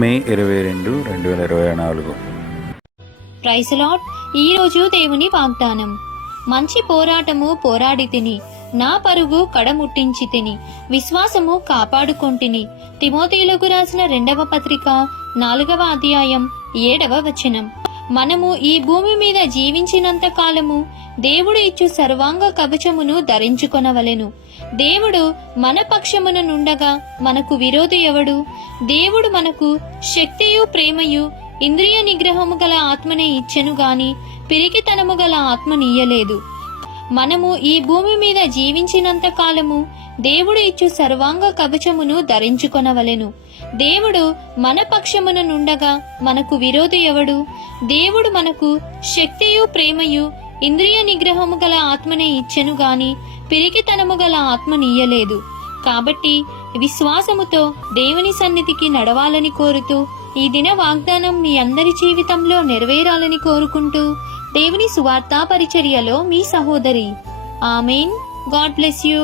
మే 22, 2024. Praise lord. ఈరోజు దేవుని వాగ్దానం. మంచి పోరాటము పోరాడి తిని, నా పరుగు కడముట్టించి తిని, విశ్వాసము కాపాడుకొంటిని. తిమోతియులకు రాసిన 2వ పత్రిక 4వ అధ్యాయం 7వ వచనం. మనము ఈ భూమి మీద జీవించినంత కాలము దేవుడు ఇచ్చు సర్వాంగ కవచమును ధరించుకొనవలెను. దేవుడు మన పక్షమున నుండగా మనకు విరోధి ఎవడు? దేవుడు మనకు శక్తియు ప్రేమయు ఇంద్రియ నిగ్రహము గల ఆత్మనే ఇచ్చెను గాని పిరికితనము గల ఆత్మనియ్యలేదు. మనము ఈ భూమి మీద జీవించినంత కాలము దేవుడు ఇచ్చు సర్వాంగ కవచమును ధరించుకొనవలెను. దేవుడు మన పక్షమున నుండగా మనకు విరోధి ఎవడు? దేవుడు మనకు శక్తియు ప్రేమయు ఇంద్రియ నిగ్రహము గల ఆత్మనే ఇచ్చెను గాని పిరికితనము గల ఆత్మనియ్యలేదు. కాబట్టి విశ్వాసముతో దేవుని సన్నిధికి నడవాలని కోరుతూ ఈ దిన వాగ్దానం మీ అందరి జీవితంలో నెరవేరాలని కోరుకుంటూ దేవుని సువార్తా పరిచర్యలో మీ సహోదరి. ఆమేన్. God bless you.